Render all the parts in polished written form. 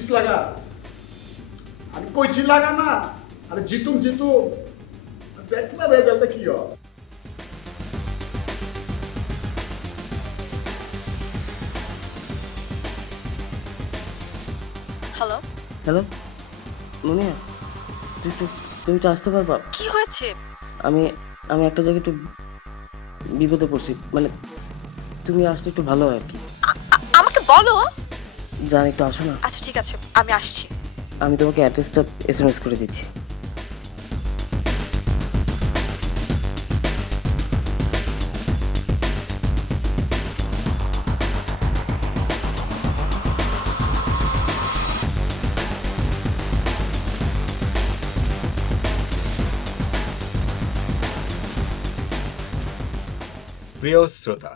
Piece লাগা আমি কইছি লাগা না আরে জিতুম দেখলা রেজাল্টটা কি হয় হ্যালো হ্যালো মুনিয়া তুমি তো আসতে পারবা? কি হয়েছে? আমি আমি একটা জায়গায় একটু বিপদে পড়ছি, মানে তুমি আসলে একটু ভালো হয় আর কি। আমাকে বলো। জান একটু আসো না। আচ্ছা ঠিক আছে, আমি আসছি। আমি তোমাকে অ্যাড্রেসটা SMS করে দিচ্ছি। প্রিয় শ্রোতা,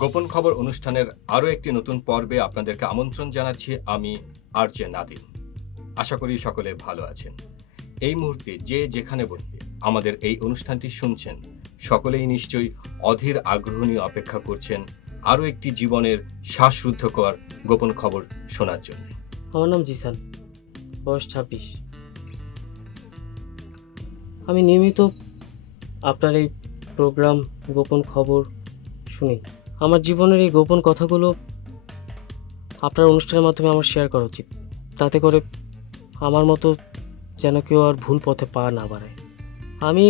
গোপন খবর অনুষ্ঠানের আরও একটি নতুন পর্বে আপনাদেরকে আমন্ত্রণ জানাচ্ছি আমি RJ নাদিম। আশা করি সকলে ভালো আছেন। এই মুহূর্তে যে যেখানে বসে আমাদের এই অনুষ্ঠানটি শুনছেন সকলেই নিশ্চয়ই অধীর আগ্রহ নিয়ে অপেক্ষা করছেন আরও একটি জীবনের শ্বাসরুদ্ধকর গোপন খবর শোনার জন্য। আমার নাম জিসান, বয়স 26। আমি নিয়মিত আপনার এই প্রোগ্রাম গোপন খবর শুনি। আমার জীবনের এই গোপন কথাগুলো আপনার অনুষ্ঠানের মাধ্যমে আমার শেয়ার করা উচিত, তাতে করে আমার মতো যেন কেউ আর ভুল পথে পা না বাড়ায়। আমি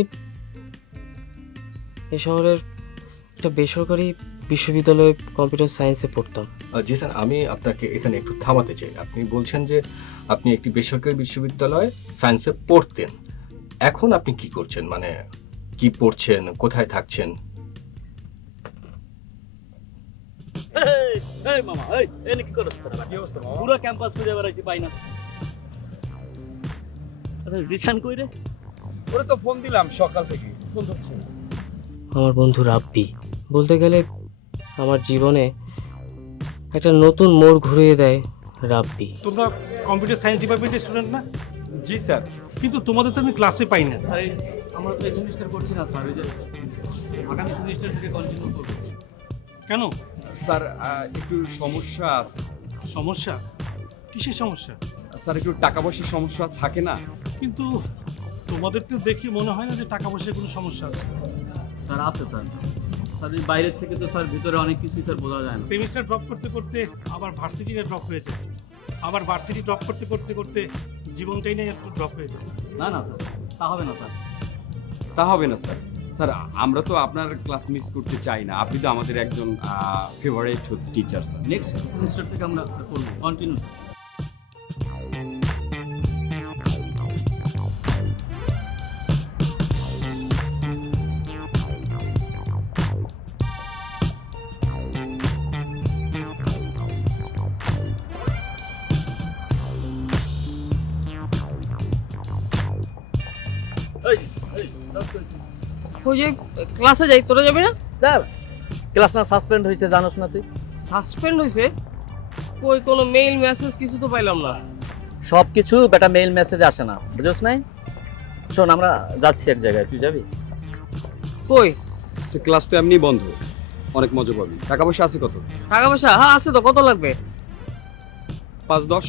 এই শহরের একটা বেসরকারি বিশ্ববিদ্যালয়ে কম্পিউটার সায়েন্সে পড়তাম। জি স্যার, আমি আপনাকে এখানে একটু থামাতে চাই। আপনি বলছেন যে আপনি একটি বেসরকারি বিশ্ববিদ্যালয়ে সায়েন্সে পড়তেন, এখন আপনি কি করছেন, মানে কি পড়ছেন, কোথায় থাকছেন? এই মামা, এই কি করছ তোরা? কি অবস্থা মামা? পুরো ক্যাম্পাস খুঁজে বেড়াইছি, পাই না। আচ্ছা জিসান কই রে? ওরে তো ফোন দিলাম সকাল থেকে, ফোন ধরছে না। আমার বন্ধু রাব্বি বলতে গেলে আমার জীবনে একটা নতুন মোড় ঘুরিয়ে দেয় রাব্বি। তোমরা কম্পিউটার সায়েন্স ডিপার্টমেন্টের স্টুডেন্ট না? জি স্যার। কিন্তু তোমাদের তো আমি ক্লাসে পাই না। স্যার আমরা তো এই সেমিস্টার করছি না স্যার, ওই যে আগামী সেমিস্টার থেকে কন্টিনিউ করব। কেন? স্যার একটু সমস্যা আছে। সমস্যা? কিসের সমস্যা? স্যার একটু টাকা পয়সার সমস্যা থাকে না? কিন্তু তোমাদের তো দেখি মনে হয় না যে টাকা পয়সার কোনো সমস্যা আছে। স্যার আছে স্যার। স্যার এই বাইরের থেকে তো স্যার ভিতরে অনেক কিছুই স্যার বোঝা যায় না। সেমিস্টার ড্রপ করতে করতে আবার ভার্সিটিতে ড্রপ হয়ে যায়, আবার ভার্সিটি ড্রপ করতে করতে করতে জীবনটাই না একটু ড্রপ হয়ে যায়। না না স্যার, তা হবে না স্যার। তা হবে না স্যার। স্যার আমরা তো আপনার ক্লাস মিস করতে চাই না, আপনি তো আমাদের একজন favourite teacher sir. Next semester থেকে আমরা স্যার করব কন্টিনিউ। ওই যে ক্লাসে যাই, তোরা যাবি না? স্যার ক্লাস না সাসপেন্ড হয়েছে, জানোস না তুই? সাসপেন্ড হয়েছে? কই কোনো মেইল মেসেজ কিছু তো পাইলাম না। সব কিছু বেটা মেইল মেসেজে আসে না, বুঝছ নাই? শোন আমরা যাচ্ছি এক জায়গায়, তুই যাবি? কই? আচ্ছা ক্লাস তো এমনি বন্ধ, অনেক মজা পাবি। টাকা পয়সা আছে কত? টাকা পয়সা? হ্যাঁ আছে তো। কত লাগবে? 5-10।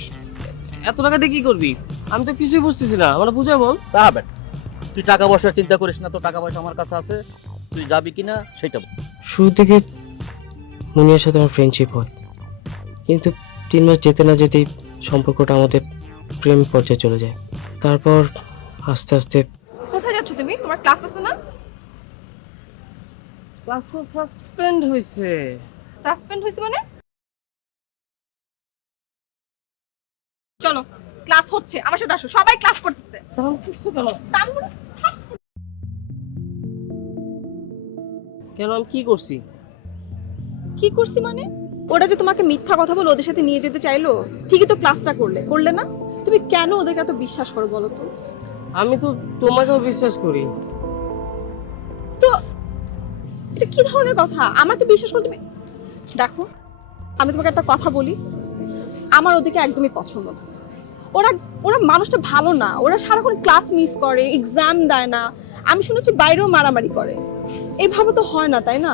এত টাকা দিয়ে কি করবি? আমি তো কিছুই বুঝতেছি না, মানে বুঝাই বল। তা বেটা তুই টাকা পয়সার চিন্তা করিস না, তো টাকা পয়সা আমার কাছে আছে, তুই যাবি কিনা সেটা বল। শুরু থেকে মুনিয়ার সাথে আমার ফ্রেন্ডশিপ হয়, কিন্তু 3 মাস যেতে না যেতেই সম্পর্কটা আমাদের প্রেম পর্যায়ে চলে যায়। তারপর আস্তে আস্তে। কোথায় যাচ্ছ তুমি? তোমার ক্লাস আছে না? ক্লাস তো সাসপেন্ড হয়েছে। সাসপেন্ড হয়েছে মানে? চলো ক্লাস হচ্ছে, আমার সাথে আসো, সবাই ক্লাস করতেছে। তখন কিছু কেন? কেন আমি কি করছি? কি করছি মানে? ওরা যে তোমাকে মিথ্যা কথা বলে ওদের সাথে নিয়ে যেতে চাইলো, ঠিকই তো ক্লাসটা করলে না? তুমি কেন ওদেরকে এত বিশ্বাস করো বলো তো? আমি তো তোমাকেও বিশ্বাস করি। তো এটা কি ধরনের কথা? আমাকে বিশ্বাস করো তুমি? দেখো আমি তোমাকে একটা কথা বলি, আমার ওদেরকে একদমই পছন্দ না। ওরা ওরা মানুষটা ভালো না, ওরা সারাক্ষণ ক্লাস মিস করে, এক্সাম দেয় না, আমি শুনেছি বাইরেও মারামারি করে। এইভাবে তো হয় না, তাই না?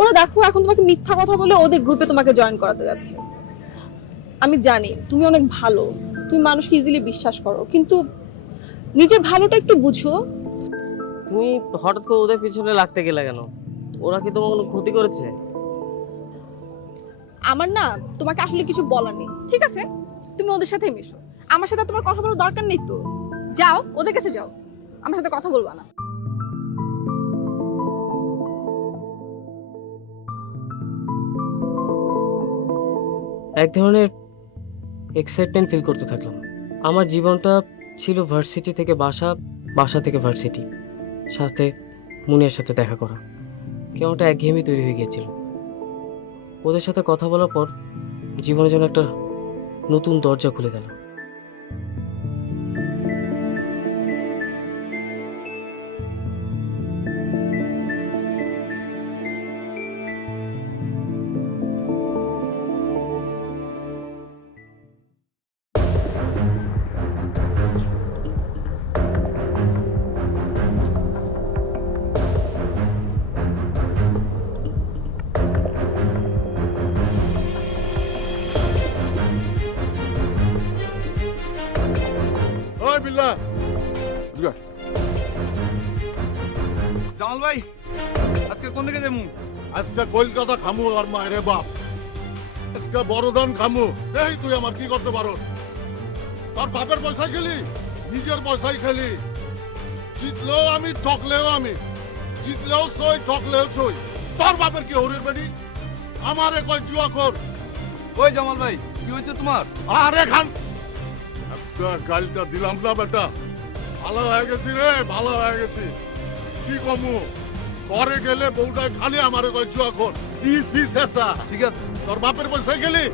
ওরা দেখো এখন তোমাকে মিথ্যা কথা বলে ওদের গ্রুপে তোমাকে জয়েন করাতে যাচ্ছে। আমি জানি তুমি অনেক ভালো, তুমি মানুষকে ইজিলি বিশ্বাস করো, কিন্তু নিজের ভালোটা একটু বুঝো। তুমি হঠাৎ করে ওদের পিছনে লাগতে গেলে কেন? ওরা কি তোমার কোনো ক্ষতি করেছে? আমার না তোমাকে আসলে কিছু বলার নেই, ঠিক আছে? তুমি ওদের সাথে মিশো, আমার সাথে তোমার কথা বলার দরকার নেই তো। যাও ওদের কাছে যাও, আমার সাথে কথা বলবা না। এক ধরনের এক্সাইটমেন্ট ফিল করতে থাকলাম। আমার জীবনটা ছিল ভার্সিটি থেকে বাসা, বাসা থেকে ভার্সিটি, সাথে মুনিয়ার সাথে দেখা করা। কেমনটা একঘেয়েমি তৈরি হয়ে গিয়েছিল। ওদের সাথে কথা বলার পর জীবনের জন্য একটা নতুন দরজা খুলে গেল। ওই বিল্লা, জামাল ভাই আজকে কোন দিকে যাবো? আজকে কলকাতা খামু আর মায়েরে বাপ, আজকে বড়দান খামু। এই তুই আমার কি করতে পারো? তোর বাপের পয়সা খেলি, নিজের পয়সাই খেলি। জিতলেও আমি, ঠকলেও আমি। জিতলেও সই, ঠকলেও সই। তোর বাপের কি হরির বেটি? আমারে কয় জুয়া কর। ওই জামাল ভাই কি হয়েছে তোমার? আরে খান, একটা গালটা দিলাম না বেটা। ভালো হয়ে গেছি রে, ভালো হয়ে গেছি। কি কমু? ঘরে গেলে বউটা খালি আমারে কয় জুয়া কর। ইসি শেষা। ঠিক আছে তোর বাপের পয়সা গেলি?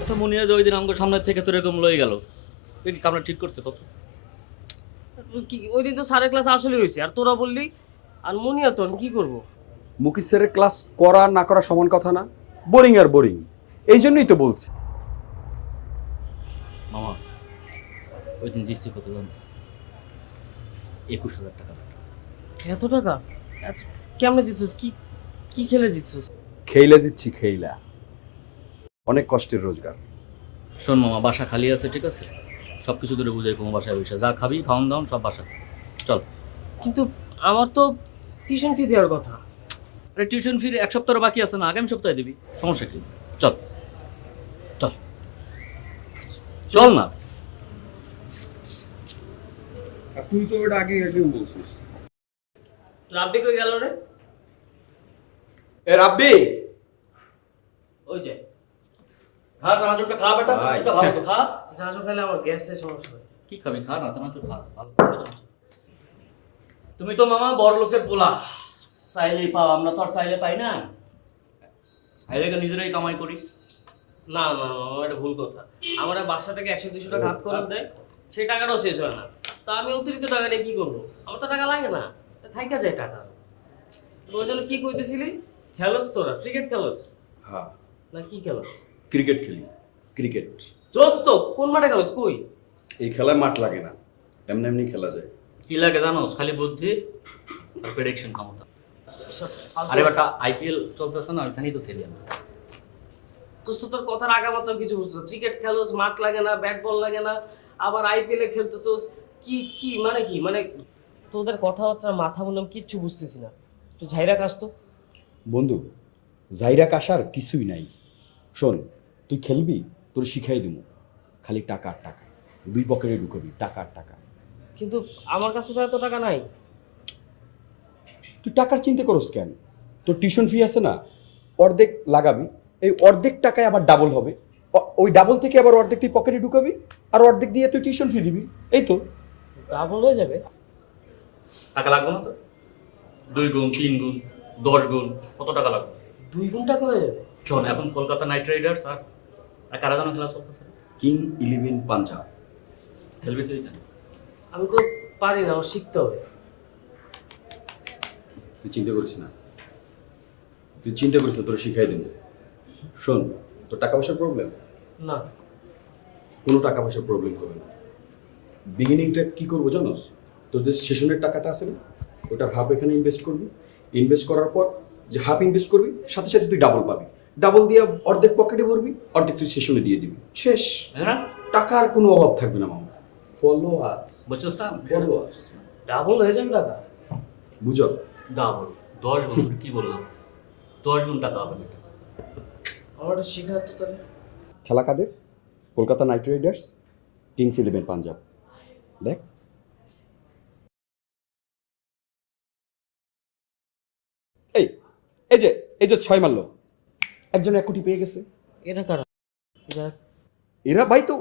আচ্ছা মুনিয়া যে ওই দিন আমাকে সামনে থেকে তোর এরকম লয়ে গেল, তুই কি কামরা ঠিক করছে কত? ওই দিন তো সাড়ে ক্লাস আসলে হয়েছে, আর তোরা বললি। আর মুনিয়া তো আমি কি করবো? মুকিস স্যারের ক্লাস করা না করা সমান কথা না, বোরিং আর বোরিং। এই জন্যই তো বলছি। মামা ওই দিন জিতছি কত জানো? 21,000 টাকা। এত টাকা? আচ্ছা, কেমনে জিতছিস? কি কি খেলে জিতছিস? খেইলা জিতছি, খেইলা। অনেক কষ্টের রোজগার। শোন মামা, বাসা খালি আছে, ঠিক আছে? সব কিছু ধরে বুঝাই কোনো বাসায় বসে যা খাবি, খাওয়ান দাওয়ান সব বাসা। চল। কিন্তু আমার তো টিউশন ফি দেওয়ার কথা। আরে টিউশন ফির 1 সপ্তাহ বাকি আছে না, আগামী সপ্তাহে দিবি, সমস্যা কি? চল চল চল না। তুই তো ওটা আগে আগে বলছিস। রাব্বি কই গেল রে? এ রাব্বি, ওই যে খা চানাচুরটা, খা বেটা, ভাই। চানাচুরটা ভালো তো খা। জাহাজ খেলে আমার গ্যাসের সমস্যা হয়। কি খাবি? খা না, চানাচুর খা, ভালো চানাচুর। তুমি তো মামা বড় লোকের পোলা, চাইলেই পাও, আমরা তো আর চাইলে পাই না। আইলে নিজেরাই কামাই করি। না না না, এটা ভুল কথা। আমার বাসা থেকে 100-200 টাকা হাত খরচ দেয়, সেই টাকাটাও শেষ হয় না। তা আমি অতিরিক্ত টাকা নিয়ে কি করবো? আমার তো টাকা লাগে না, তা থাইকা যায় টাকা। ওই জন্য কি কইতেছিলি? খেলোস তোরা? ক্রিকেট খেলোস হ্যাঁ না কি খেলোস? ক্রিকেট খেলি, ক্রিকেট। জোস তো কোন মাঠে খেলোস? কই? এই খেলায় মাঠ লাগে না, এমনি এমনি খেলা যায়। কি লাগে জানোস? খালি বুদ্ধি আর প্রেডিকশন ক্ষমতা। আরে বেটা আইপিএল চলতেছে না, ওখানেই তো খেলি আমরা। দোস্ত তোর কথার আগামাত্র কিছু বুঝছো? ক্রিকেট খেলোস, মাঠ লাগে না, ব্যাট বল লাগে না, আবার আইপিএল এ খেলতেছোস। কি কি মানে কি মানে তোদের কথাবার্তা মাথা বললাম কিচ্ছু বুঝতেছি না। তুই ঝাইরা কাস তো। বন্ধু, জাইরা কাসার কিছুই নাই। শোন, তুই খেলবি, তোর শিখাই দেবো। খালি টাকা আর টাকা, 2 পকেটে ঢুকবি, টাকা আর টাকা। কিন্তু আমার কাছে তো এত টাকা নাই। তুই টাকার চিন্তা করস কেন? তোর টিউশন ফি আছে না, অর্ধেক লাগাবি, এই অর্ধেক টাকায় আবার ডাবল হবে। ওই ডাবল থেকে আবার অর্ধেক তুই পকেটে ঢুকাবি, আর অর্ধেক দিয়ে তুই টিউশন ফি দিবি। এই তো। ডাবল হয়ে যাবে। টাকা লাগবে না তো? 2 গুণ, 3 গুণ, 10 গুণ, কত টাকা লাগবে? 2 গুণ টাকা হয়ে যাবে। শোন, এখন কলকাতা নাইট রাইডার্স আর কারা যেন খেলা চলতেছে, কিং 11 পাঞ্জাব। খেলবি তুই? আমি তো পারি না, আমার শিখতে হবে। তুই চিন্তা করিস না, তুই চিন্তা করিস না, তোর শিখাই দেবো। শোন, তোর টাকা পয়সার প্রবলেম? না। কোনো টাকা পয়সার প্রবলেম হবে না। বিগিনিংটা কী করবো জানোস? তোর যে সেশনের টাকাটা আছে না, ওটার হাফ এখানে ইনভেস্ট করবি। ইনভেস্ট করার পর যে হাফ ইনভেস্ট করবি, সাথে সাথে তুই ডাবল পাবি। ডাবল দিয়ে অর্ধেক পকেটে ভরবি, অর্ধেক তুই সেশনে দিয়ে দিবি, শেষ। হ্যাঁ টাকার কোনো অভাব থাকবে না মামা। ফলো আস, বুঝছস না ফলো আস, ডাবল হয়ে যাবে টাকা। বুঝো? ডাবল 10 গুণ কি বললাম 10 গুণ টাকা হবে আমার একটা শিখা তো তাহলে। খেলা কাদের? Kolkata knight riders, kings 11 Punjab. দেখ এই এই যে এই যে 6 মারলো, একজন 1 কোটি পেয়ে গেছে। এরা কারা? যারা এরা ভাই তো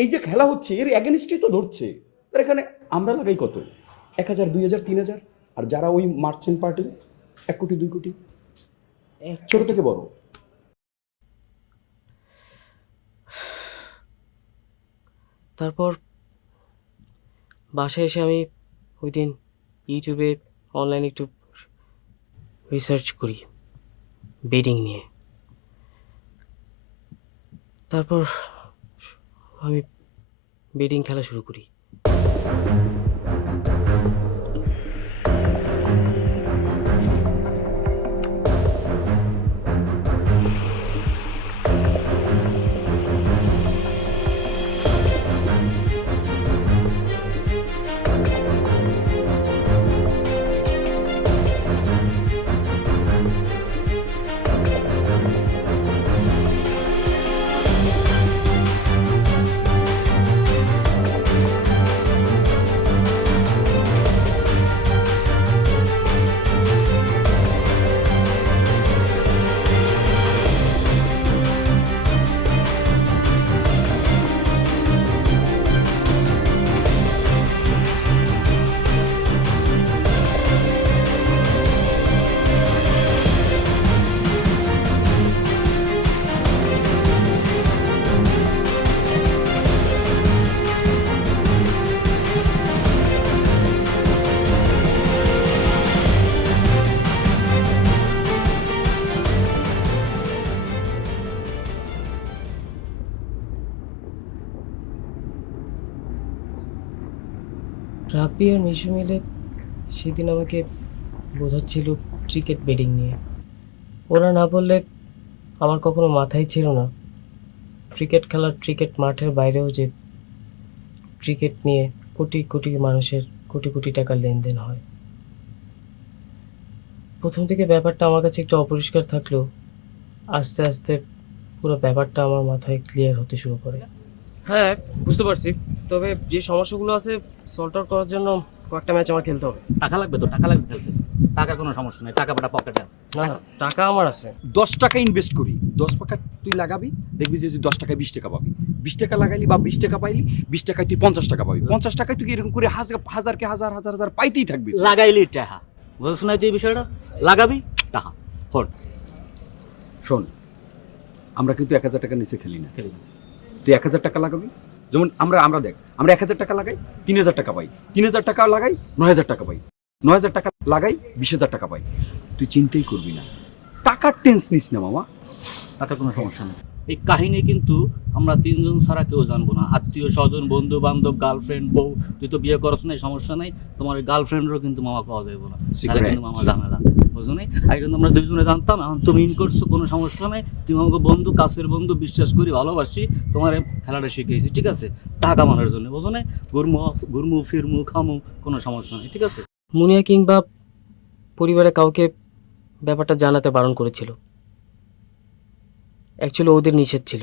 এই যে খেলা হচ্ছে এর অ্যাগেনিস্টই তো ধরছে। তার এখানে আমরা লাগাই কত? 1000, 2000, 3000, আর যারা ওই মার্চেন্ট পার্টি 1 কোটি 2 কোটি, ছোট থেকে বড়। তারপর বাসায় এসে আমি ওই দিন ইউটিউবে অনলাইনে একটু রিসার্চ করি বেডিং নিয়ে। তারপর আমি বেডিং খেলা শুরু করি। রাব্বি আর মিশু মিলে সেদিন আমাকে বোঝাচ্ছিল ক্রিকেট বেডিং নিয়ে। ওরা না বললে আমার কখনো মাথায় ছিল না ক্রিকেট খেলার ক্রিকেট মাঠের বাইরেও যে ক্রিকেট নিয়ে কোটি কোটি মানুষের কোটি কোটি টাকা লেনদেন হয়। প্রথম থেকে ব্যাপারটা আমার কাছে একটু অপরিষ্কার থাকলেও আস্তে আস্তে পুরো ব্যাপারটা আমার মাথায় ক্লিয়ার হতে শুরু করে। হ্যাঁ, বুঝতে পারছি। তবে যে সমস্যাগুলো আছে সল্ট আউট করার জন্য কয়েকটা ম্যাচ আমার খেলতে হবে। টাকা লাগবে তো টাকা লাগবে খেলতে টাকার কোনো সমস্যা নেই টাকা পাটা পকেটে আছে না, টাকা আমার আছে। 10 টাকা ইনভেস্ট করি, 10 টাকা তুই লাগাবি, দেখবি যে 10 টাকায় 20 টাকা পাবি। 20 টাকা লাগাইলি বা 20 টাকা পাইলি, 20 টাকায় তুই 50 টাকা পাবি। 50 টাকায় তুই এরকম করে হাজারকে হাজার হাজার হাজার পাইতেই থাকবি। লাগাইলি টাকা বুঝছ না তুই বিষয়টা লাগাবি টাকা ফোন শোন, আমরা কিন্তু 1000 টাকা নিচে খেলি না। খেলি না। তুই 1000 টাকা লাগাবি, যেমন আমরা দেখ, আমরা 1000 টাকা লাগাই 3000 টাকা পাই, 3000 টাকা লাগাই 9000 টাকা পাই, 9000 টাকা লাগাই 20000 টাকা পাই। তুই চিন্তাই করবি না, টাকার টেন্স নিস না মামা। টাকার কোনো সমস্যা নেই। এই কাহিনী কিন্তু আমরা 3 জন ছাড়া কেউ জানবো না। আত্মীয় স্বজন বন্ধু বান্ধব গার্লফ্রেন্ড বউ, তুই তো বিয়ে করছ না সমস্যা নাই, তোমার গার্লফ্রেন্ডও কিন্তু মামা পাওয়া যাবে না, তাহলে কিন্তু মামা ঝামেলা বুঝো নাই। আগে কিন্তু আমরা দুইজনে জানতাম, এখন তুমি ইন করছো কোনো সমস্যা নাই। তুমি আমাকে বন্ধু কাছের বন্ধু বিশ্বাস করি ভালোবাসি, তোমার খেলাটা শিখিয়েছি ঠিক আছে, টাকা কামানোর জন্য বুঝো নাই। ঘুরমু ফিরমু খামু কোনো সমস্যা নেই ঠিক আছে। মুনিয়া কিংবা পরিবারে কাউকে ব্যাপারটা জানাতে বারণ করেছিল। অ্যাকচুয়ালি ওদের নিষেধ ছিল,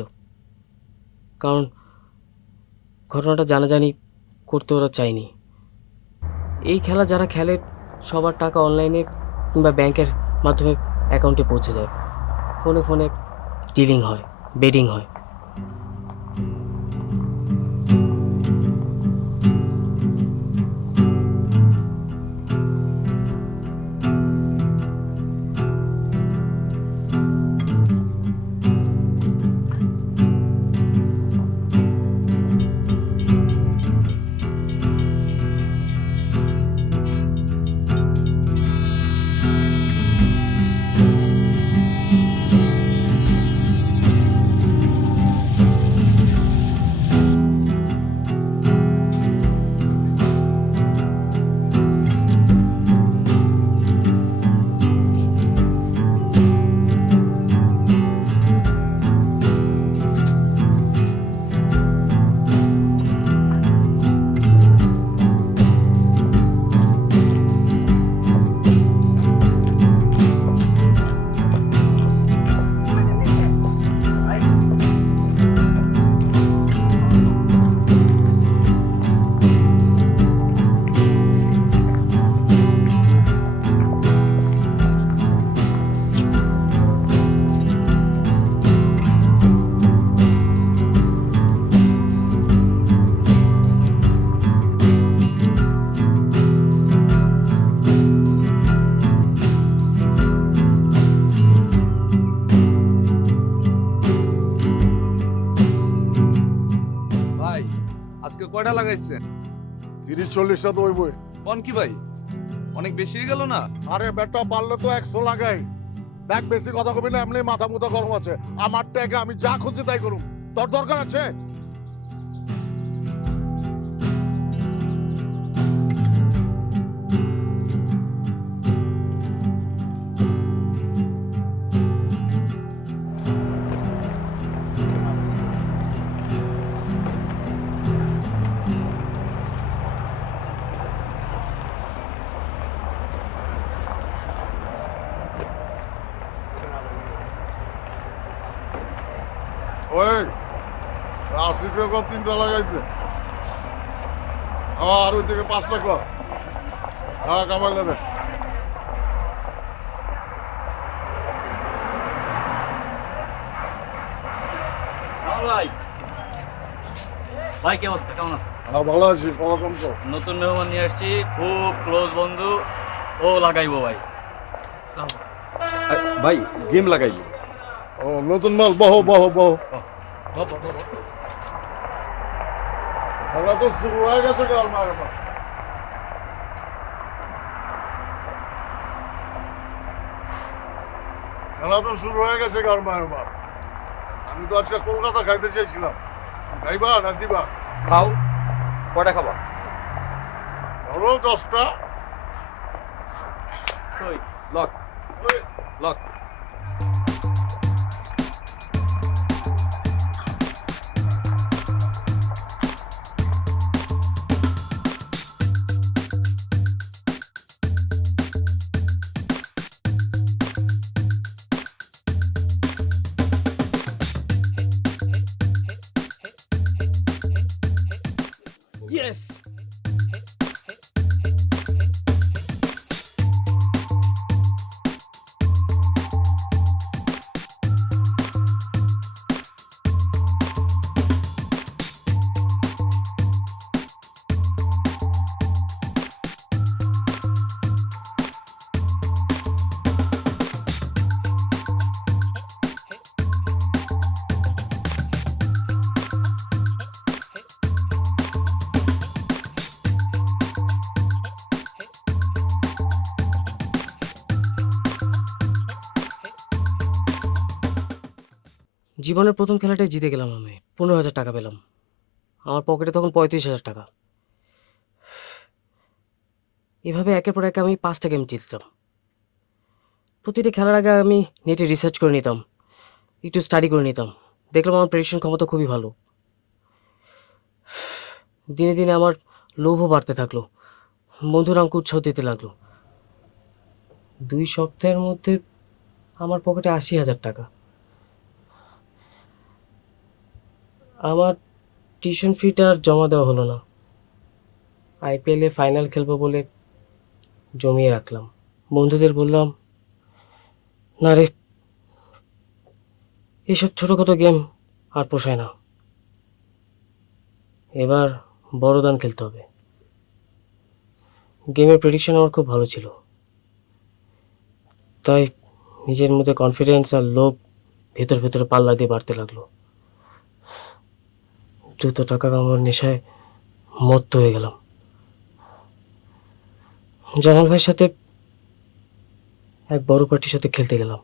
কারণ ঘটনাটা জানাজানি করতে ওরা চায়নি। এই খেলা যারা খেলে সবার টাকা অনলাইনে কিংবা ব্যাংকের মাধ্যমে অ্যাকাউন্টে পৌঁছে যায়, ফোনে ফোনে ডিলিং হয়, বেডিং হয়। কয়টা লাগাইছেন? 30-40টা তো ওই বই। কোন কি ভাই, অনেক বেশি হয়ে গেল না? আরে বেটা পারলে তো 100 লাগাই। দেখ বেশি কথা কবি না, এমনি মাথা মুথা গরম আছে। আমার টাকা আমি যা খুশি তাই করুম, তোর দরকার আছে? ওই 80 টাকা 3টা লাগাইছে। আর ওই থেকে 5 টাকা। হ্যাঁ কামাই নেবে। ভাই ভাই কি অবস্থা, কেমন আছে? হ্যাঁ ভালো আছি, খবর কম তো। নতুন মেহমান নিয়ে আসছি, খুব ক্লোজ বন্ধু, ও লাগাইবো ভাই। ভাই গেম লাগাইবো। ও নতুন মাল, বহ বহ বহ। খেলা তো শুরু হয়ে গেছে কাল মায়ের মা। খেলা তো শুরু হয়ে গেছে কাল মায়ের মা। আমি তো আজকে কলকাতা খাইতে চেয়েছিলাম, খাইবা না দিবা? খাও, কয়টা খাবা? ধরো 10টা। Lock lock. Yes! জীবনের প্রথম খেলাটাই জিতে গেলাম আমি, 15,000 টাকা পেলাম। আমার পকেটে তখন 35,000 টাকা। এভাবে একের পর এক আমি 5টা গেম জিততাম। প্রতিটি খেলার আগে আমি নেটে রিসার্চ করে নিতাম, একটু স্টাডি করে নিতাম। দেখলাম আমার প্রেডিকশন ক্ষমতা খুবই ভালো। দিনে দিনে আমার লোভও বাড়তে থাকলো, বন্ধুরা আমাকে উৎসাহ দিতে লাগলো। 2 সপ্তাহের মধ্যে আমার পকেটে 80,000 টাকা। আমার টিউশন ফিটা আর জমা দেওয়া হলো না। আইপিএলে ফাইনাল খেলবো বলে জমিয়ে রাখলাম। বন্ধুদের বললাম, না রে, এইসব ছোটোখাটো গেম আর পোষায় না, এবার বড় দান খেলতে হবে। গেমের প্রেডিকশন আমার খুব ভালো ছিল, তাই নিজের মধ্যে কনফিডেন্স আর লোভ ভেতর ভেতরে পাল্লা দিয়ে বাড়তে লাগলো। দ্রুত টাকা কামানোর নেশায় মত্ত হয়ে গেলাম। জামাল ভাইয়ের সাথে এক বড় পার্টির সাথে খেলতে গেলাম।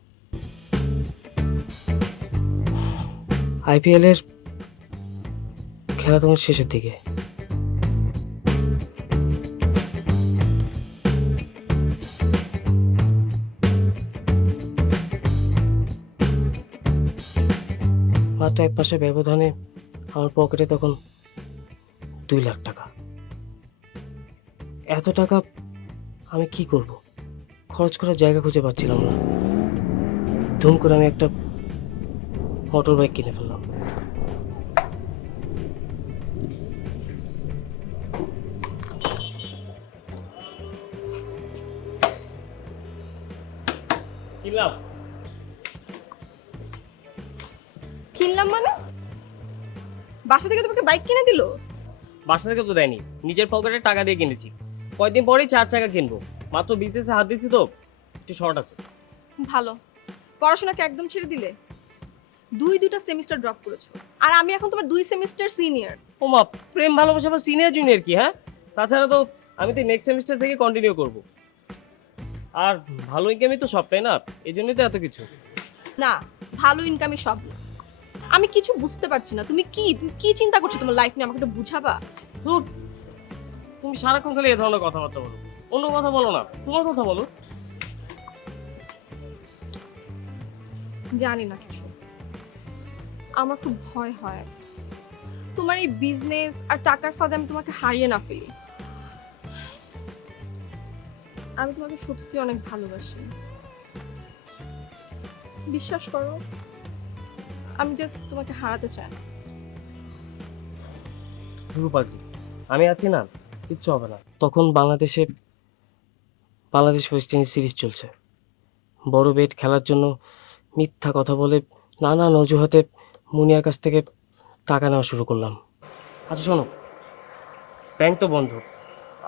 আইপিএল এর খেলা তখন শেষের দিকে। মাত্র 1 মাসের ব্যবধানে আমার পকেটে তখন 2 লাখ টাকা। এত টাকা আমি কি করব? খরচ করার জায়গা খুঁজে পাচ্ছিলাম না। ধুম করে আমি একটা মোটর বাইক কিনে ফেললাম। কিনলাম। কিনলাম মানে? বাসা থেকে তোমাকে বাইক কিনে দিল? বাসা থেকে তো দেয়নি, নিজের পকেটে টাকা দিয়ে কিনেছি। কয়েকদিন পরেই 4 চাকা কিনবো। মাত্র বিজনেসে হাত দিছি তো একটু শর্ট আছে। ভালো। পড়াশোনাকে একদম ছেড়ে দিলে? দুইটা সেমিস্টার ড্রপ করেছো, আর আমি এখন তোমার 2 সেমিস্টার সিনিয়র। ও মা, প্রেম ভালোবাসা আবার সিনিয়র জুনিয়র কি? হ্যাঁ, তাছাড়া তো আমি তো নেক্সট সেমিস্টার থেকে কন্টিনিউ করব। আর ভালো ইনকামই তো সবটাই না, এই জন্যই তো এত কিছু। না, ভালো ইনকামই সব না। আমি কিছু বুঝতে পারছি না, তুমি কি চিন্তা করছো তোমার লাইফ নিয়ে, আমাকে একটু বুঝাবা? ধুর, তুমি সারাক্ষণ খালি এ ধরনের কথাবার্তা বলো, অন্য কথা বলো না, তোমার কথা বলো। জানি না কিছু, আমার খুব ভয় হয় তোমার এই বিজনেস আর টাকার ফাঁদে আমি তোমাকে হারিয়ে না ফেলি। আমি তোমাকে সত্যি অনেক ভালোবাসি, বিশ্বাস করো। আমি জাস্ট তোমাকে হারাতে চাই না। রূপাজি, আমি আছি না, কিচ্ছু হবে না। তখন বাংলাদেশ ওয়েস্ট ইন্ডিজ সিরিজ চলছে। বড় বেট খেলার জন্য মিথ্যা কথা বলে নানান অজুহাতে মুনিয়ার কাছ থেকে টাকা নেওয়া শুরু করলাম। আচ্ছা শোনো, ব্যাংক তো বন্ধ,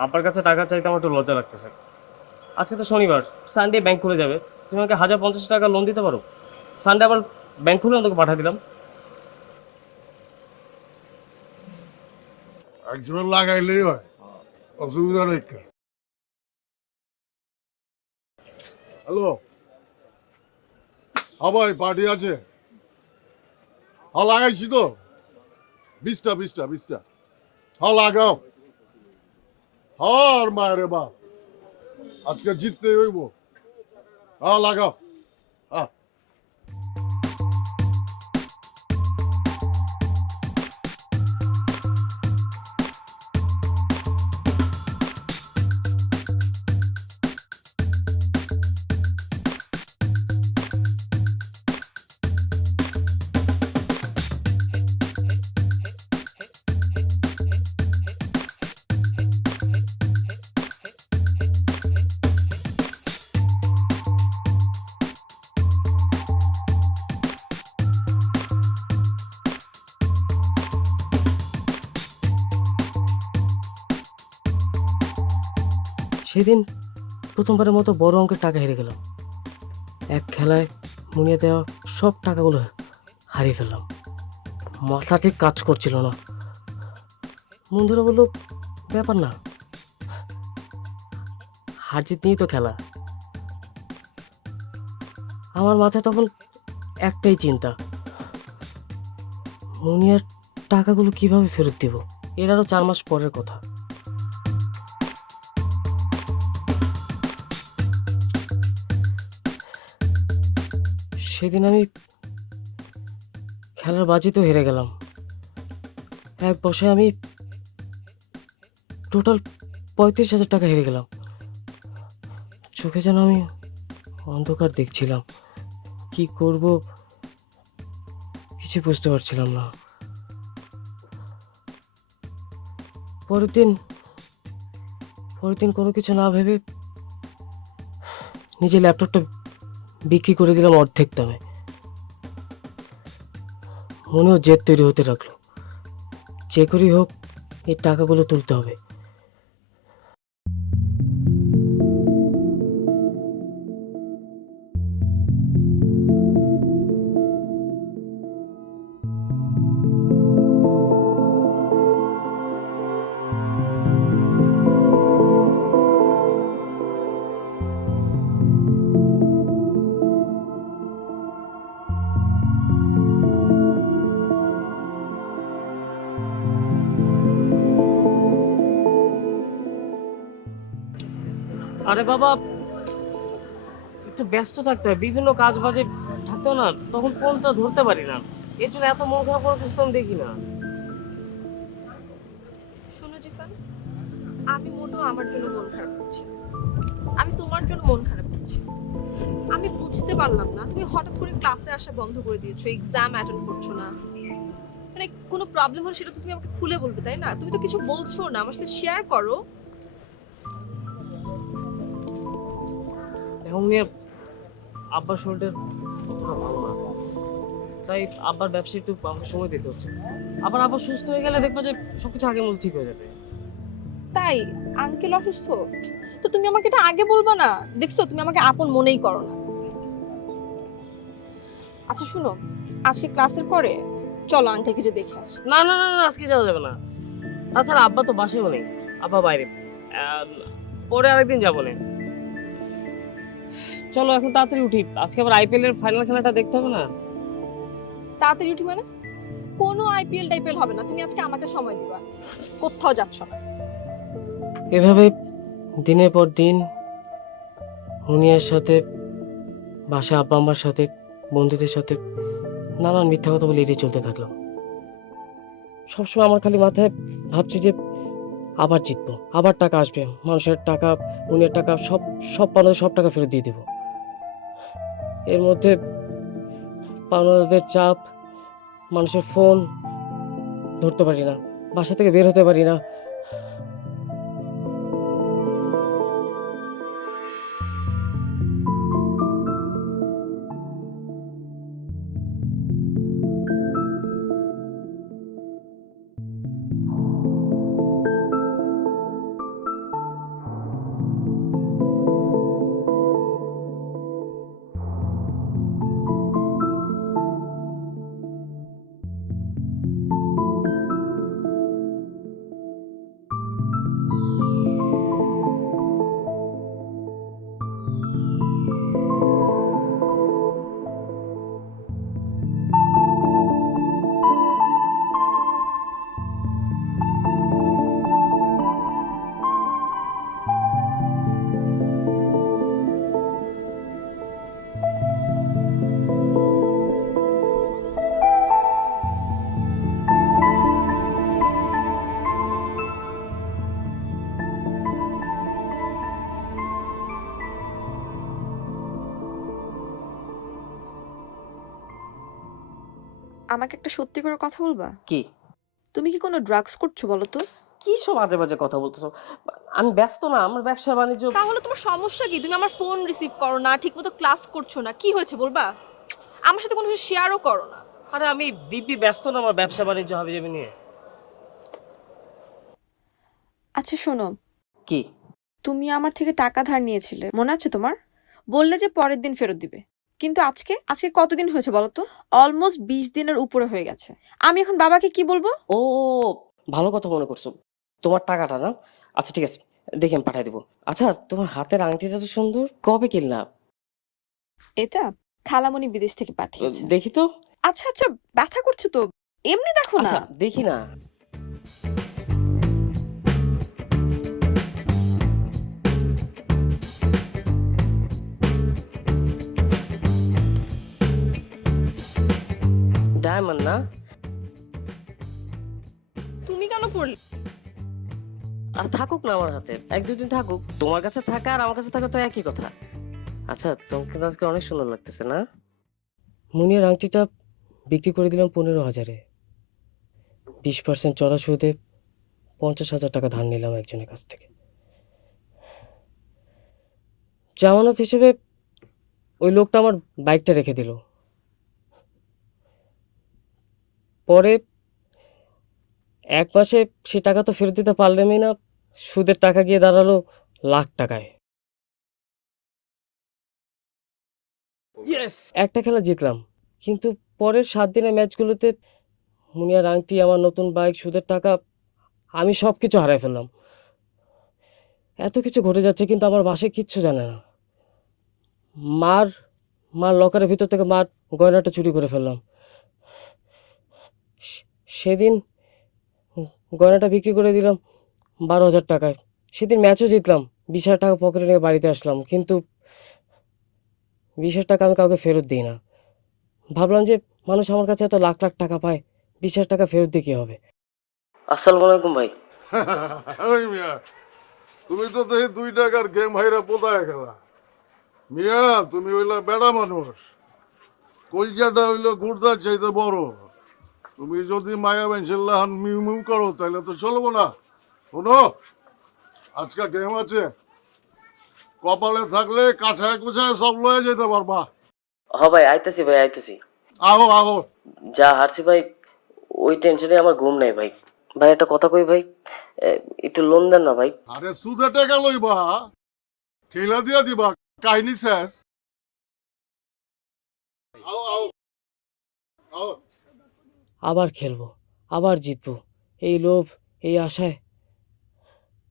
আব্বার কাছে টাকা চাইতে আমার একটু লজ্জা লাগতেছে। আজকে তো শনিবার, সানডে ব্যাংক খুলে যাবে, তুমি আমাকে 1050 টাকা লোন দিতে পারো? সানডে আবার ব্যাংক খুলে আমি তোকে পাঠিয়ে দিলাম। একজনের লাগাইলেই হয়, অসুবিধা নেই। হ্যালো, হ্যাঁ ভাই, পার্টি আছে। হ্যাঁ লাগাইছি তো, 20টা। হ্যাঁ লাগাও। হ্যাঁ আর মায়ের বাপ, আজকে জিততে হইব। হ্যাঁ লাগাও। হ্যাঁ সেদিন প্রথমবারের মতো বড় অঙ্কের টাকা হেরে গেলাম। এক খেলায় মুনিয়ে দেওয়া সব টাকাগুলো হারিয়ে ফেললাম। মাথা ঠিক কাজ করছিল না। বন্ধুরা বললো, ব্যাপার না, হার জিত নিয়েই তো খেলা। আমার মাথায় তখন একটাই চিন্তা, মুনিয়ার টাকাগুলো কিভাবে ফেরত দিব। এর আরও 4 মাস পরের কথা। সেদিন আমি খেলার বাজিতেও হেরে গেলাম। এক বসে আমি টোটাল 35,000 টাকা হেরে গেলাম। চোখে যেন আমি অন্ধকার দেখছিলাম, কি করব কিছু বুঝতে পারছিলাম না। পরের দিন কোনো কিছু না ভেবে নিজের ল্যাপটপটা বিক্রি করে দিলাম অর্ধেক দামে। মনেও জেদ তৈরি হতে লাগলো, যে করেই হোক এই টাকাগুলো তুলতে হবে। আরে বাবা, একটু ব্যস্ত থাকতে হয়, বিভিন্ন কাজ বাজে থাকতেও না, তখন ফোনটা ধরতে পারি না। এর জন্য এত মন খারাপ করার কিছু তো আমি দেখি না। শোনো জিসান, আমি মোটেও আমার জন্য মন খারাপ করছি না। আমি তোমার জন্য মন খারাপ করছি। আমি বুঝতে পারলাম না, তুমি হঠাৎ করে ক্লাসে আসা বন্ধ করে দিয়েছো, এক্সাম অ্যাটেন্ড করছো না। মানে কোনো প্রবলেম হলে সেটা তো তুমি আমাকে খুলে বলবে, তাই না? তুমি তো কিছু বলছো না, আমার সাথে শেয়ার করো। এখন নিয়ে আব্বার শরীরটা অতটা ভালো না, তাই আব্বার ব্যবসায় একটু আমাকে সময় দিতে হচ্ছে। আবার আব্বা সুস্থ হয়ে গেলে দেখবা যে সবকিছু আগের মতো ঠিক হয়ে যাবে। তাই আঙ্কেল অসুস্থ? তো তুমি আমাকে এটা আগে বলবা না? দেখছো, তুমি আমাকে আপন মনেই করো না। আচ্ছা শুনো, আজকে ক্লাসের পরে চলো আঙ্কেলকে যে দেখে আসি। না না না না, আজকে যাওয়া যাবে না। তাছাড়া আব্বা তো বাসায়ও নেই, আব্বা বাইরে। পরে আরেকদিন যাবো না। চলো এখন তাড়াতাড়ি উঠি, আজকে আবার আইপিএল এর ফাইনাল খেলাটা দেখতে হবে না? তাড়াতাড়ি উঠি মানে? কোনো আইপিএল টাইপিএল হবে না, তুমি আজকে আমাকে সময় দিবা, কোথাও যাচ্ছ না। এভাবে দিনের পর দিন মুনিয়ার সাথে, বাসায় আব্বা আম্মার সাথে, বন্ধুদের সাথে নানান মিথ্যা কথা বলে এড়িয়ে চলতে থাকলাম। সবসময় আমার খালি মাথায় ভাবছি যে আবার জিতবো, আবার টাকা আসবে, মানুষের টাকা, মুনিয়ার টাকা, সব সব পাওনাদের সব টাকা ফেরত দিয়ে দেব। এর মধ্যে পাওনাদারদের চাপ, মানুষের ফোন ধরতে পারি না, বাসা থেকে বের হতে পারি না। আমাকে একটা সত্যি করে কথা বলবা? কি? তুমি কি কোনো ড্রাগস করছো বলো তো? কি সব আজে বাজে কথা বলতেছো? আমি ব্যস্ত না, আমার ব্যবসা বাণিজ্য। তাহলে তোমার সমস্যা কি? তুমি আমার ফোন রিসিভ করো না, ঠিকমতো ক্লাস করছো না, কি হয়েছে বলবা? আমার সাথে কোনো কিছু শেয়ারও করো না। আরে আমি দিব্যি ব্যস্ত না, আমার ব্যবসা বাণিজ্য হবে যাবে নিয়ে। আচ্ছা শোনো, কি? তুমি আমার থেকে টাকা ধার নিয়েছিলে, মনে আছে তোমার? বললে যে পরের দিন ফেরত দিবে, কিন্তু আজকে আজকে কতদিন হয়েছে বলো তো? অলমোস্ট 20 দিনের উপরে হয়ে গেছে। আমি এখন বাবাকে কি বলবো? ও, ভালো কথা মনে করছো, তোমার টাকাটা না? আচ্ছা ঠিক আছে, দেখে আমি পাঠিয়ে দিব। আচ্ছা তোমার হাতের আংটিটা তো সুন্দর, কবে কিনলাম? এটা খালামণি বিদেশ থেকে পাঠিয়েছে। দেখি তো। আচ্ছা আচ্ছা, ব্যথা করছে তো, এমনি দেখো না। আচ্ছা দেখি না। ডায়মন্ড না? তুমি কেন পড়লে? আর থাকুক না আমার হাতে, এক দুদিন থাকুক। তোমার কাছে থাকা আর আমার কাছে থাকা তো একই কথা। আচ্ছা তোমাকে কিন্তু আজকে অনেক সুন্দর লাগতেছে না? মুনিয়ার আংটিটা বিক্রি করে দিলাম 15,000-এ। 20% চড়া সুদে 50,000 টাকা ধার নিলাম একজনের কাছ থেকে। জামানত হিসেবে ওই লোকটা আমার বাইকটা রেখে দিল। পরে 1 মাসে সে টাকা তো ফেরত দিতে পারলামই না, সুদের টাকা গিয়ে দাঁড়ালো লাখ টাকায়। একটা খেলা জিতলাম, কিন্তু পরের 7 দিনের ম্যাচগুলোতে মুনিয়ার আংটি, আমার নতুন বাইক, সুদের টাকা, আমি সব কিছু হারাই ফেললাম। এত কিছু ঘটে যাচ্ছে কিন্তু আমার বাসায় কিচ্ছু জানে না। মার মার লকারের ভিতর থেকে মার গয়নাটা চুরি করে ফেললাম। সেদিন গয়নাটা বিক্রি করে দিলাম 12,000 টাকায়। সেদিন ম্যাচও জিতলাম, 20,000 টাকা পকেটে নিয়ে বাড়িতে আসলাম, কিন্তু 20,000 টাকা আমি কাউকে ফেরত দিই না। ভাবলাম যে মানুষ আমার কাছে এত লাখ লাখ টাকা পায়, 20,000 টাকা ফেরত দিয়ে কী হবে? আসসালামু আলাইকুম ভাই। ওই মিয়া, তুমি তো দেখি 2 টাকার গেম হাইরা পোতায় খেলা। মিয়া তুমি হইলা বেড়া মানুষ, কলজাটা হইলো গুড়দার চাইতে বড়। তুমি যদি মায়া বেঞ্চেল্লাহান মিউ মিউ করো তাহলে তো চলবো না। শোনো, আজকে গেম আছে, কপালে থাকলে কাছায় কুছায় সব লয়ে যেতে পারবা। হ ভাই, আইতেছি ভাই, আইতেছি। আহো আহো। যা হারছি ভাই, ওই টেনশনে আমার ঘুম নাই ভাই। ভাই একটা কথা কই ভাই, একটু লোন দেন না ভাই। আরে সুদে টাকা লইবা, খেলা দিয়া দিবা, কাহিনী শেষ। আও আও। আউট। আবার খেলবো, আবার জিতবো, এই লোভ, এই আশায়।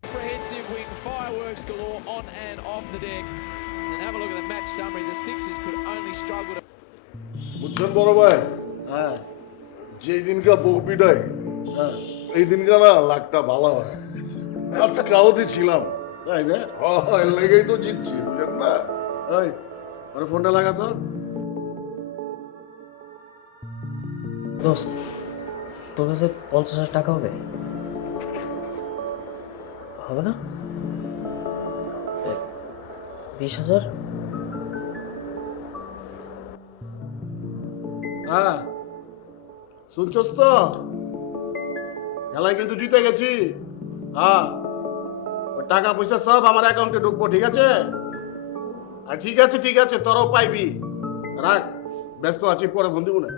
Comprehensive wing, fireworks galore on and off the deck. And have a look at the match summary. The Sixers could only struggle to. বুঝছেন বড় ভাই, হ্যাঁ, যেই দিনকা বউ পিটাই, হ্যাঁ, এই দিনকা না লাখটা ভালো হয়। আজ কাউতে ছিলাম, তাই না? এর লেগেই তো জিতছি, বুঝেন না? এই, আরে ফোনটা লাগা তো। দোস্ত, তোর কাছে 50,000 টাকা হবে? হবে না? 20,000? হ্যাঁ, শুনছস তো? খেলায় কিন্তু জিতে গেছি। হ্যাঁ, ওই টাকা পয়সা সব আমার অ্যাকাউন্টে ঢুকবো, ঠিক আছে? আর ঠিক আছে, তোরাও পাইবি। রাখ, ব্যস্ত আছি, পরে ফোন দিব না।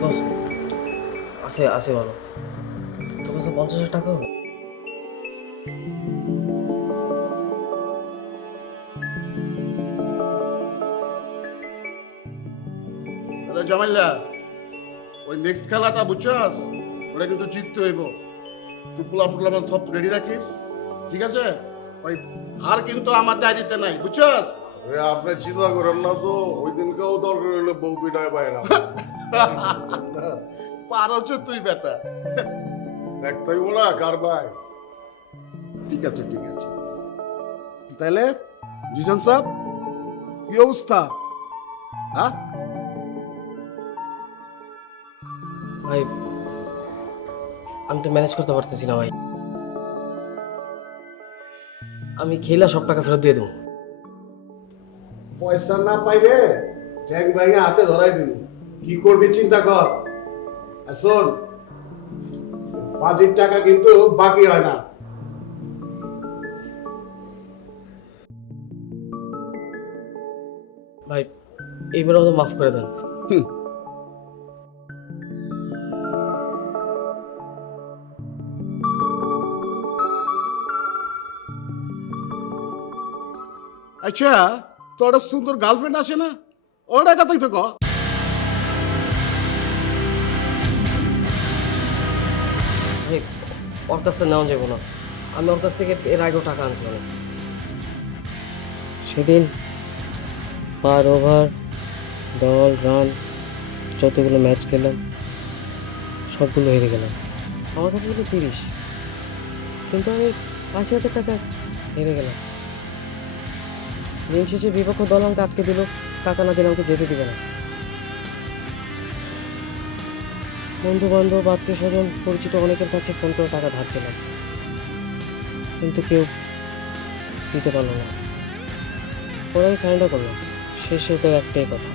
দোস্ত, আছে বলো, তোর কাছে 50,000 টাকা হবে? তাহলে জামাইল্লা, ওই নেক্সট খেলাটা বুঝছস, ওটা কিন্তু জিততে হইব। তুই পোলাপান সব রেডি রাখিস, ঠিক আছে? ওই হার কিন্তু আমার ডায়েরিতে নাই, বুঝছস? আপনি চিন্তা করেন না তো, ওই দিনকেও দরকার হইলো বউ পিটায় বাইরা পারছ তুই বেটা। দেখতেই বলা কার ভাই। ঠিক আছে। তাহলে জিশন সাহেব, কি অবস্থা? হ্যাঁ, ভাই, আমি তো ম্যানেজ করতে পারতেছি না ভাই। আমি খেলা সব টাকা ফেরত দিয়ে দেবো। পয়সা না পাইলে ঠ্যাং ভাঙে হাতে ধরাই দিবি। কি করবি চিন্তা কর। আর শোন, বাজির টাকা কিন্তু বাকি হয় না। ভাই, এইবার মতো মাফ করে দেন। আচ্ছা, তোর একটা সুন্দর গার্লফ্রেন্ড আসে না? ওটা কথাই তো ক। ভাই, ওর কাছ থেকে নেওয়া যাবো না। আমি ওর কাছ থেকে এর আগেও টাকা আনছি অনেক। সেদিন পার ওভার, দল, রান, যতগুলো ম্যাচ খেললাম সবগুলো হেরে গেলাম। আমার কাছে ছিল 30, কিন্তু আমি 80,000 টাকা হেরে গেলাম। দিন শেষে বিপক্ষ দল আমাকে আটকে দিল, টাকা না দিলে আমাকে যেতে দিবে না। বন্ধু বান্ধব, আত্মীয় স্বজন, পরিচিত অনেকের কাছে ফোন করে টাকা ধার ছিলাম, কিন্তু কেউ দিতে পারলো না। পরে আমি সারেন্ডার করলাম। শেষে তো একটাই কথা,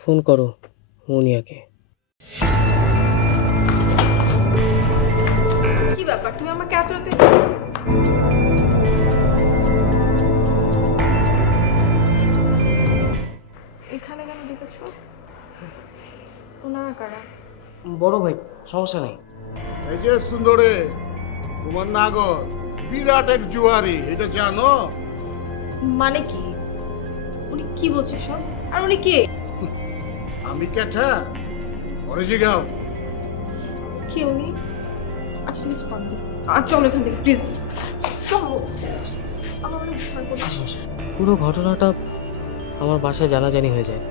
ফোন করো মুনিয়াকে। কি ব্যাপার, তুমি আমাকে এত রাতে? এখানে কেন ডেকেছো? ওনারা কারা? বড় ভাই, সমস্যা নেই। এই যে সুন্দরে, তোমার নাগর বিরাট এক জুয়ারি, এটা জানো? মানে কি? উনি কি বলছে সব? আর উনি কে? আমি কেঠা ওরে জিগাও। কে উনি? আচ্ছা ঠিক আছে, পারবো। আর চলো এখান থেকে প্লিজ, চলো। আমার অনেক ভয় করছে। পুরো ঘটনাটা আমার বাসায় জানাজানি হয়ে যায়।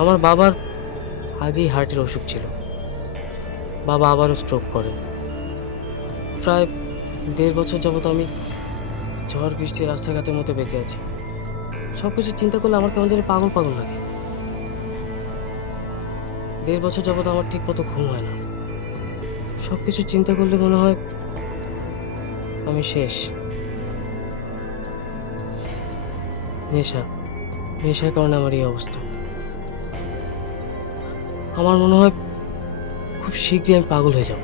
আমার বাবার আগেই হার্টের অসুখ ছিল, বাবা আবারও স্ট্রোক করেন। প্রায় 1.5 বছর যাবত আমি ঝড় বৃষ্টি রাস্তাঘাটের মধ্যে বেঁচে আছি। সব কিছু চিন্তা করলে আমার কেমন যেন পাগল লাগে। 1.5 বছর যাবত আমার ঠিক মতো ঘুম হয় না। সব কিছু চিন্তা করলে মনে হয় আমি শেষ। নেশার কারণে আমার এই অবস্থা। আমার মনে হয় খুব শীঘ্রই আমি পাগল হয়ে যাব।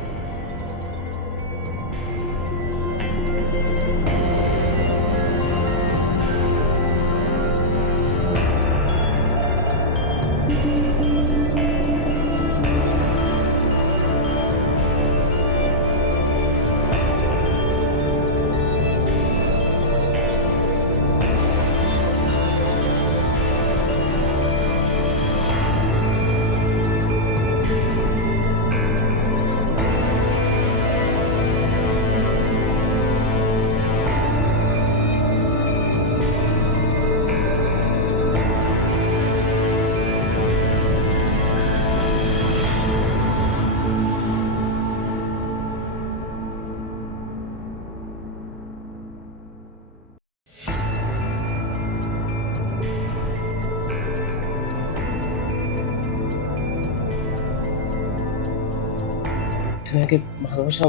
তুমি আমাকে ভালোবাসা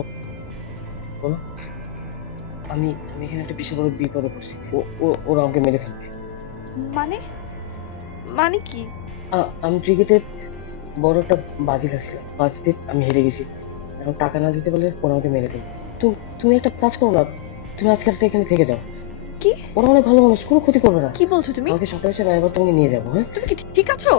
বলো। আমি আমি এখানে একটা বিশাল বড় বিপদে পড়ছি। ওরা আমাকে মেরে ফেলবে। মানে মানে কি? আমি ক্রিকেটে বড় একটা বাজি খাচ্ছিলাম, বাজিতে আমি হেরে গেছি। এখন টাকা না দিতে পারলে ওরা আমাকে মেরে দেবে। তুমি একটা কাজ করো না, তুমি আজকে একটা এখানে থেকে যাও। কি? ওরা অনেক ভালো মানুষ, কোনো ক্ষতি করবে না। কি বলছো তুমি? আমাকে সকালে এসে রায়বার তোমাকে নিয়ে যাবো। হ্যাঁ, তুমি কি ঠিক আছো?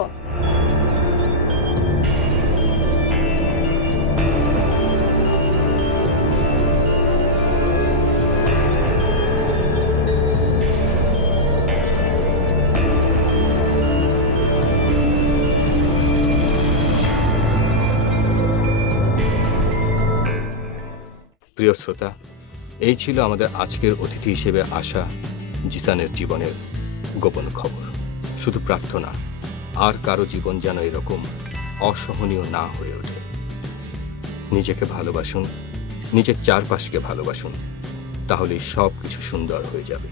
প্রিয় শ্রোতা, এই ছিল আমাদের আজকের অতিথি হিসেবে আসা জিসানের জীবনের গোপন খবর। শুধু প্রার্থনা, আর কারো জীবন যেন এরকম অসহনীয় না হয়ে ওঠে। নিজেকে ভালোবাসুন, নিজের চারপাশকে ভালোবাসুন, তাহলে সব কিছু সুন্দর হয়ে যাবে।